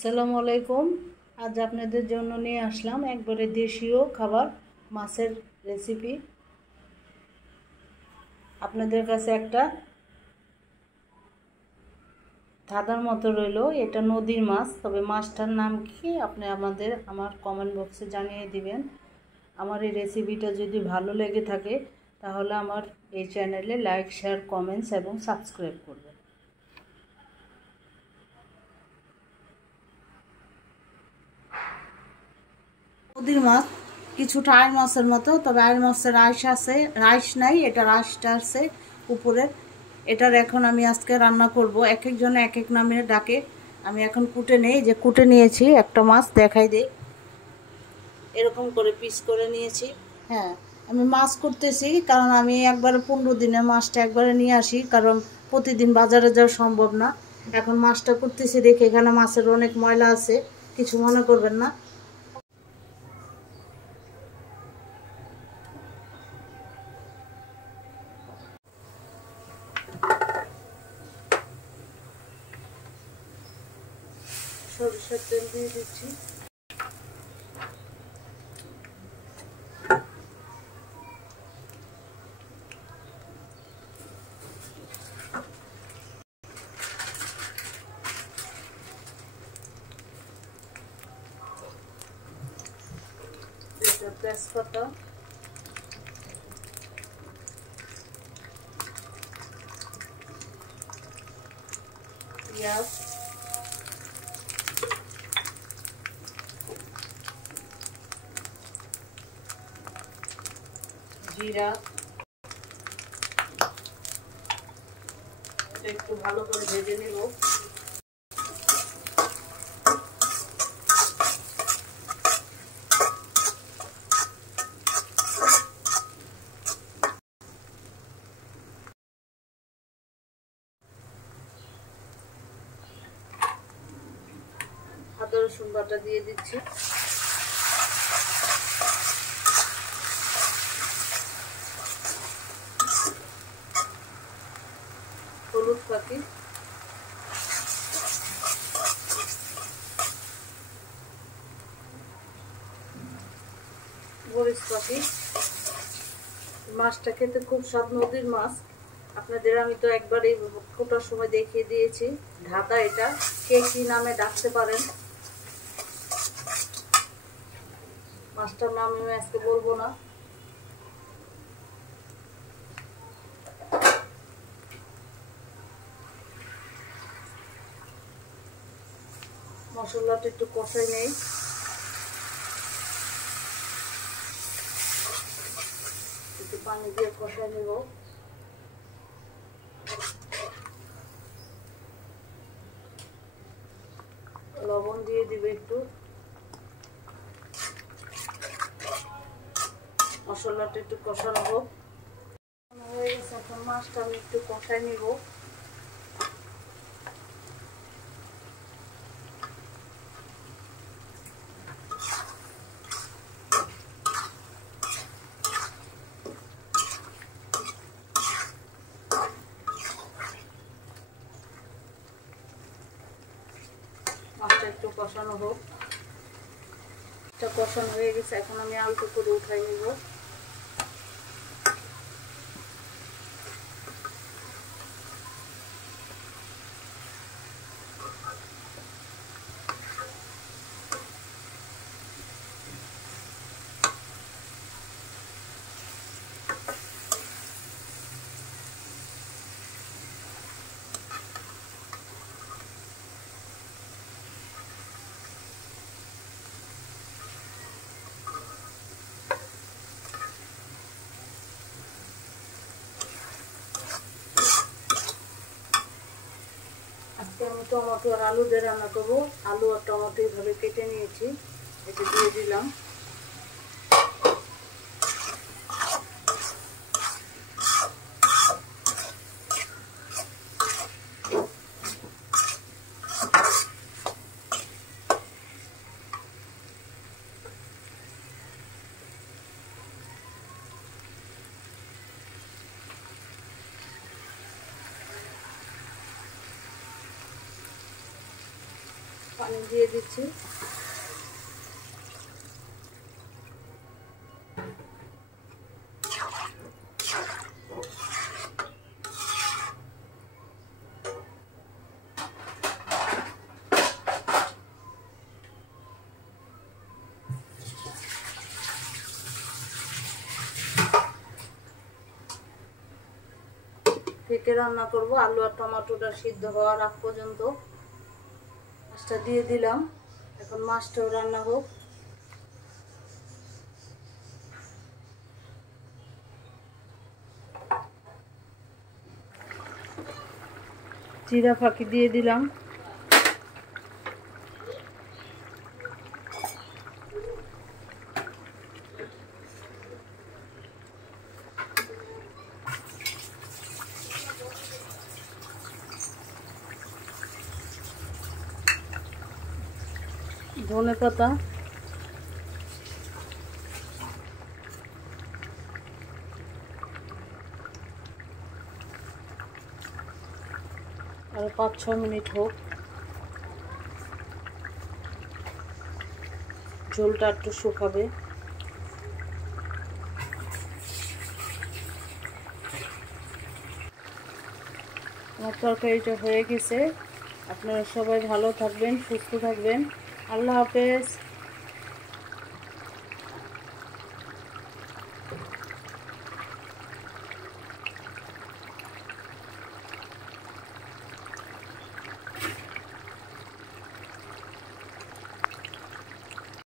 আসসালামু আলাইকুম। আজ আপনাদের জন্য নিয়ে আসলাম একবারে দেশীয় খাবার মাছের রেসিপি। আপনাদের কাছে একটা ধাঁধার মতো রইলো, এটা নদীর মাছ, তবে মাছটার নাম কি আপনি আমার কমেন্ট বক্সে জানিয়ে দিবেন। আমার এই রেসিপিটা যদি ভালো লেগে থাকে তাহলে আমার এই চ্যানেলে লাইক, শেয়ার, কমেন্টস এবং সাবস্ক্রাইব করবেন। নদীর মাছ কিছুটা আড় মাছের মতো, তবে আড় মাছের আঁশ আছে, রাইস নাই, এটা রাইসটা আছে উপরের। এটার এখন আমি আজকে রান্না করব। এক একজনে এক এক নামে ডাকে। আমি এখন কুটে নেই, যে কুটে নিয়েছি একটা মাছ দেখাই দেই। এরকম করে পিস করে নিয়েছি। হ্যাঁ, আমি মাছ করতেছি কারণ আমি একবারে 15 দিনে মাছটা একবারে নিয়ে আসি, কারণ প্রতিদিন বাজারে যাওয়া সম্ভব না। এখন মাছটা করতেছি দেখে এখানে মাছের অনেক ময়লা আছে, কিছু মনে করবেন না। সরিষার তেল দিয়ে দিচ্ছি। তেজপাতা, পেঁয়াজ, জিরা, একটু ভালো করে ভেজে নেব। আদা রসুন বাটা দিয়ে দিচ্ছি। হলুদ পাতি, মরিচ পাতি। মাছটা খেতে খুব স্বাদ, নদীর মাছ। আপনাদের আমি তো একবার এই ফোটার সময় দেখিয়ে দিয়েছি। ধাঁধা এটা, কে কি নামে ডাকতে পারেন। মাছটার নাম আমি আজকে বলবো না। মশলাটা একটু কষাই নেই। একটু পানি দিয়ে কষাই নেব। লবণ দিয়ে দিবে একটু। মশলাটা একটু কষানো হোক। হয়ে গেছে, এখন মাছটা আমি একটু কষাই নিব। মাছটা একটু কষানো হোক। এটা কষানো হয়ে গেছে, এখন আমি আলতো করে উঠাই নিব। আজকে আমি টমেটো আর আলু দিয়ে রান্না করবো। আলু আর টমেটো এইভাবে কেটে নিয়েছি, এটা দিয়ে দিলাম। পানি দিয়ে দিচ্ছি। ঢেকে রান্না করব আলু আর টমেটোটা সিদ্ধ হওয়ার আগ পর্যন্ত। মাছটা দিয়ে দিলাম, এখন মাছটাও রান্না হোক। জিরা ফাঁকি দিয়ে দিলাম, ধনে পাতা, আর 5-6 মিনিট হোক, ঝোলটা একটু শুকাবে। আমার তরকারিটা হয়ে গেছে। আপনারা সবাই ভালো থাকবেন, সুস্থ থাকবেন। আল্লাহ হাফেজ।